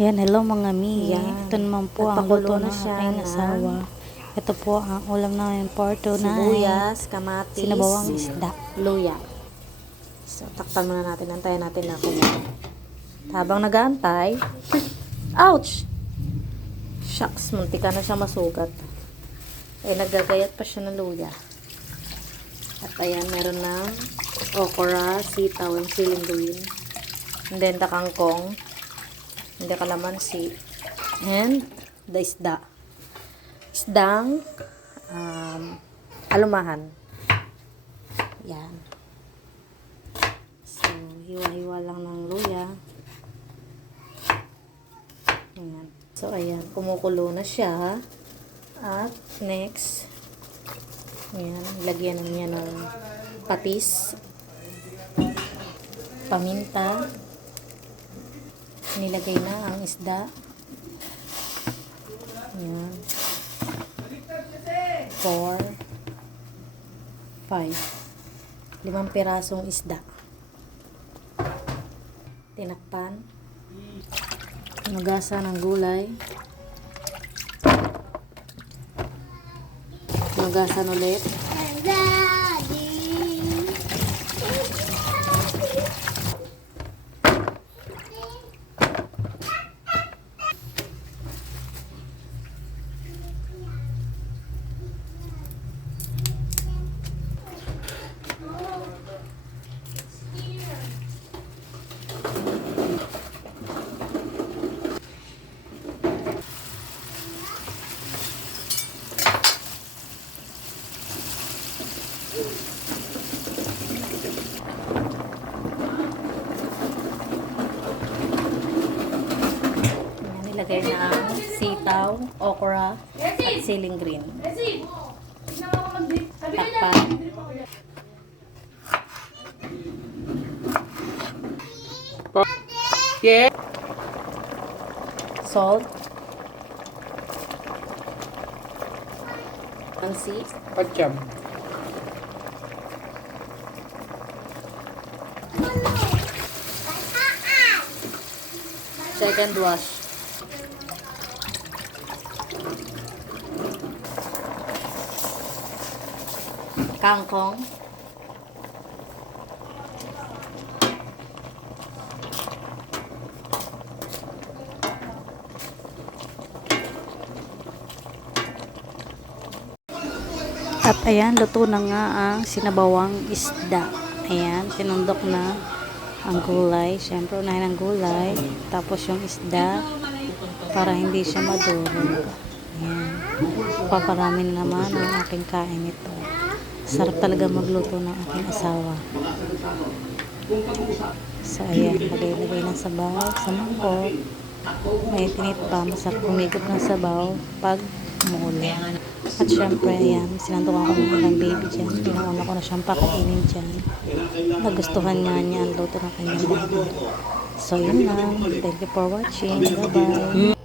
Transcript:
Yan, hello mga mi. Yan. Ito naman po ang Nagpakulo luto na ng siya aking ng asawa. Ito po ang ulam namin for tonight. Sibuyas, kamatis, Sinabawang isda. luya. So, takpan muna natin. Antayin natin na kumulo. Habang nag-aantay, ouch! Shucks, muntika na siya masugat. Eh, nagagayat pa siya ng luya. At ayan, meron ng okra, sitaw, and siling green. And then, the kangkong. And the kalamansi. And the isda. Isdang alumahan. Yan. So, hiwa-hiwa lang ng luya. Ayan. So, ayan. Kumukulo na siya. At, next, ayan. Lagyan na niya ng patis. Paminta. Nilagay na ang isda. Ayan. 4, 5. 5 pirasong isda. Tinakpan. Nagasa ng gulay. Nagasan ulit. Nilagay na ang sitaw, okra, at siling green. Takpan. Yeah. Salt. Mansi. Pacham. Second wash. Kangkong. At ayan, luto na nga ang sinabawang isda. Ayan, sinundok na ang gulay. Siyempre, unahin ang gulay. Tapos yung isda para hindi siya madurog. Ayan. Paparami na naman ang aking kain ito. Sarap talaga magluto ng aking asawa. So, ayan, lagay-lagay ng sabaw sa mangkok. May tinit pa, masarap kumigop ng sabaw pag umuulan. At syempre, ayan, sinandukan ko ng aking baby dyan. Pinauna ko na siyang pakainin dyan. Nagustuhan nga niya ang luto ng kanyang baby. So, yun lang. Thank you for watching. Bye-bye.